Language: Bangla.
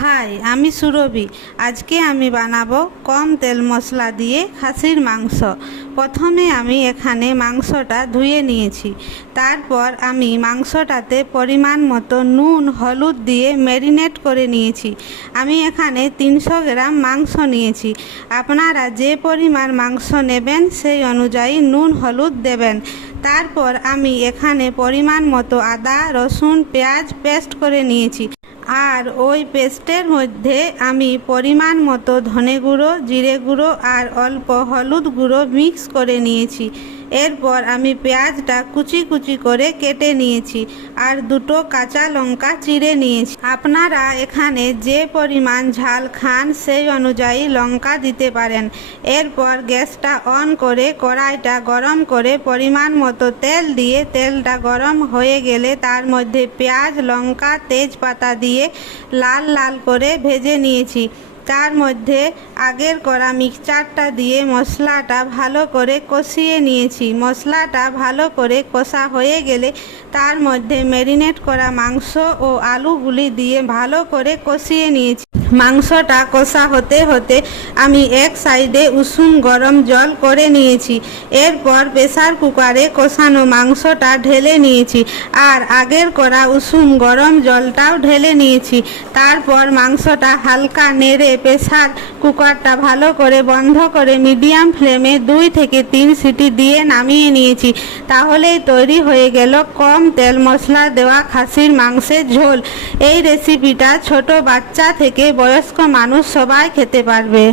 হাই, আমি সুরভি। আজকে আমি বানাবো কম তেল মশলা দিয়ে খাসির মাংস। প্রথমে আমি এখানে মাংসটা ধুয়ে নিয়েছি। তারপর আমি মাংসটাতে পরিমাণ মতো নুন হলুদ দিয়ে ম্যারিনেট করে নিয়েছি। আমি এখানে 300 গ্রাম মাংস নিয়েছি। আপনারা যে পরিমাণ মাংস নেবেন সেই অনুযায়ী নুন হলুদ দেবেন। তারপর আমি এখানে পরিমাণ মতো আদা রসুন পেঁয়াজ পেস্ট করে নিয়েছি। আর ওই পেস্টের মধ্যে আমি পরিমাণ মতো ধনে গুঁড়ো জিরে গুঁড়ো আর অল্প হলুদ গুঁড়ো মিক্স করে নিয়েছি। এরপর আমি পেঁয়াজটা কুচি কুচি করে কেটে নিয়েছি আর 2টো কাঁচা লঙ্কা চিড়ে নিয়েছি। আপনারা এখানে যে পরিমাণ ঝাল খান সেই অনুযায়ী লঙ্কা দিতে পারেন। এরপর গ্যাসটা অন করে কড়াইটা গরম করে পরিমাণ মতো তেল দিয়ে তেলটা গরম হয়ে গেলে তার মধ্যে পেঁয়াজ লঙ্কা তেজপাতা দিয়ে লাল লাল করে ভেজে নিয়েছি। তার মধ্যে আগের করা মিক্সচারটা দিয়ে মশলাটা ভালো করে কষিয়ে নিয়েছি। মশলাটা ভালো করে কষা হয়ে গেলে তার মধ্যে ম্যারিনেট করা মাংস ও আলুগুলি দিয়ে ভালো করে কষিয়ে নিয়েছি। মাংসটা কষা হতে হতে আমি এক সাইডে উষুম গরম জল করে নিয়েছি। এরপর প্রেসার কুকারে কষানো মাংসটা ঢেলে নিয়েছি আর আগের করা উষুম গরম জলটাও ঢেলে নিয়েছি। তারপর মাংসটা হালকা নেড়ে প্রেসার কুকারটা ভালো করে বন্ধ করে মিডিয়াম ফ্লেমে 2 থেকে 3 সিটি দিয়ে নামিয়ে নিয়েছি। তাহলেই তৈরি হয়ে গেল কম তেল মশলা দেওয়া খাসির মাংসের ঝোল। এই রেসিপিটা ছোট বাচ্চা থেকে বয়স্ক মানুষ সবাই খেতে পারবে।